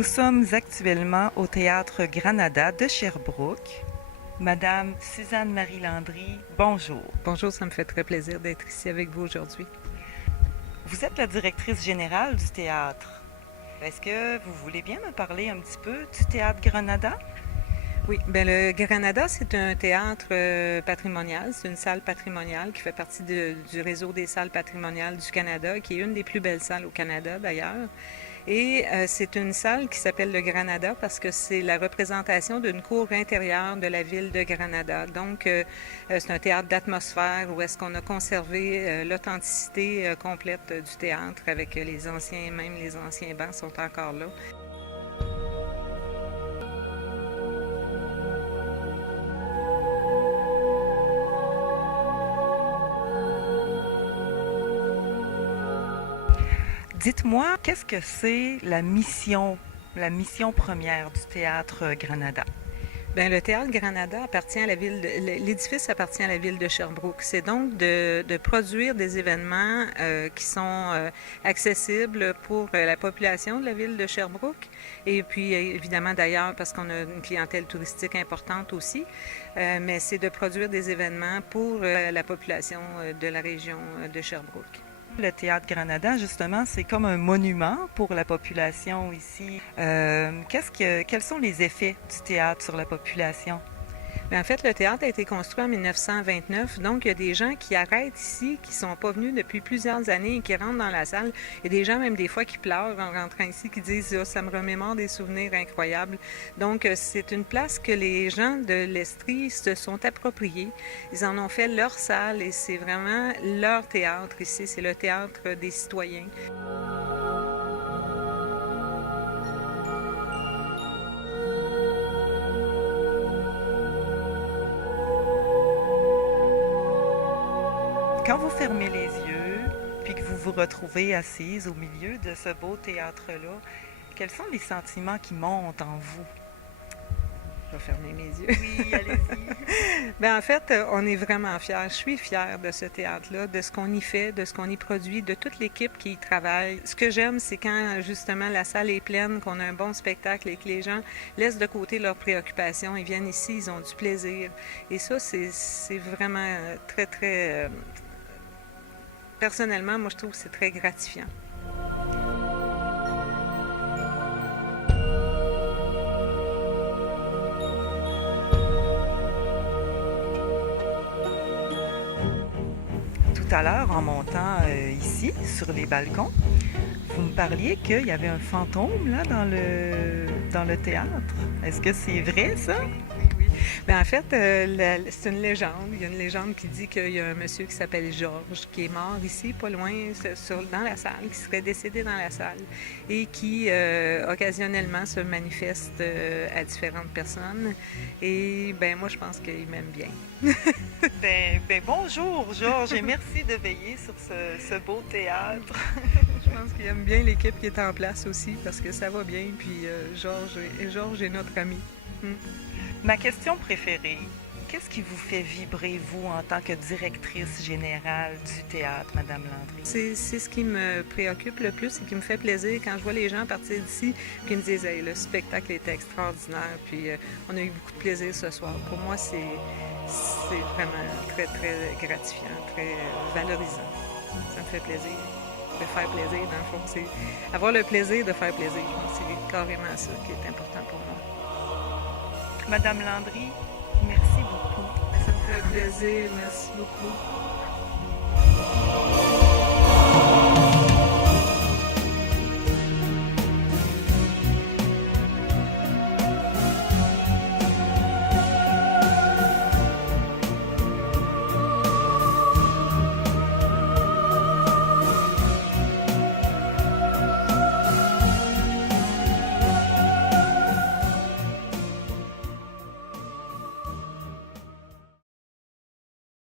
Nous sommes actuellement au Théâtre Granada de Sherbrooke. Madame Suzanne-Marie Landry, bonjour. Bonjour, ça me fait très plaisir d'être ici avec vous aujourd'hui. Vous êtes la directrice générale du théâtre. Est-ce que vous voulez bien me parler un petit peu du Théâtre Granada? Oui, bien le Granada, c'est un théâtre patrimonial, c'est une salle patrimoniale qui fait partie du réseau des salles patrimoniales du Canada, qui est une des plus belles salles au Canada d'ailleurs. Et c'est une salle qui s'appelle le Granada parce que c'est la représentation d'une cour intérieure de la ville de Granada. Donc, c'est un théâtre d'atmosphère où est-ce qu'on a conservé l'authenticité complète du théâtre avec les anciens, même les anciens bancs sont encore là. Dites-moi, qu'est-ce que c'est la mission première du Théâtre Granada? Bien, le Théâtre Granada appartient à la ville, l'édifice appartient à la ville de Sherbrooke. C'est donc de produire des événements qui sont accessibles pour la population de la ville de Sherbrooke et puis évidemment d'ailleurs parce qu'on a une clientèle touristique importante aussi, mais c'est de produire des événements pour la population de la région de Sherbrooke. Le Théâtre Granada, justement, c'est comme un monument pour la population ici. Quels sont les effets du théâtre sur la population? Bien, en fait, le théâtre a été construit en 1929, donc il y a des gens qui arrêtent ici, qui sont pas venus depuis plusieurs années et qui rentrent dans la salle. Il y a des gens même des fois qui pleurent en rentrant ici, qui disent oh, ça me remémore des souvenirs incroyables. Donc c'est une place que les gens de l'Estrie se sont appropriés. Ils en ont fait leur salle et c'est vraiment leur théâtre ici, c'est le théâtre des citoyens. Quand vous fermez les yeux, puis que vous vous retrouvez assise au milieu de ce beau théâtre-là, quels sont les sentiments qui montent en vous? Je vais fermer mes yeux. Oui, allez-y. Bien, en fait, on est vraiment fiers. Je suis fière de ce théâtre-là, de ce qu'on y fait, de ce qu'on y produit, de toute l'équipe qui y travaille. Ce que j'aime, c'est quand justement la salle est pleine, qu'on a un bon spectacle et que les gens laissent de côté leurs préoccupations. Ils viennent ici, ils ont du plaisir. Et ça, c'est vraiment très, très... Personnellement, moi, je trouve que c'est très gratifiant. Tout à l'heure, en montant ici, sur les balcons, vous me parliez qu'il y avait un fantôme là dans le théâtre. Est-ce que c'est vrai ça? Bien, en fait, c'est une légende. Il y a une légende qui dit qu'il y a un monsieur qui s'appelle Georges, qui est mort ici, pas loin, dans la salle, qui serait décédé dans la salle et qui, occasionnellement, se manifeste à différentes personnes. Et ben moi, je pense qu'il m'aime bien. Bonjour Georges et merci de veiller sur ce beau théâtre. Je pense qu'il aime bien l'équipe qui est en place aussi parce que ça va bien. Puis Georges est notre ami. Ma question préférée, qu'est-ce qui vous fait vibrer, vous, en tant que directrice générale du théâtre, Madame Landry? C'est ce qui me préoccupe le plus et qui me fait plaisir quand je vois les gens partir d'ici et qui me disent hey, le spectacle était extraordinaire, puis on a eu beaucoup de plaisir ce soir. Pour moi, c'est vraiment très, très gratifiant, très valorisant. Ça me fait plaisir de faire plaisir, dans le fond. C'est avoir le plaisir de faire plaisir. C'est carrément ça qui est important pour moi. Madame Landry, merci beaucoup. Ça me fait plaisir, merci beaucoup.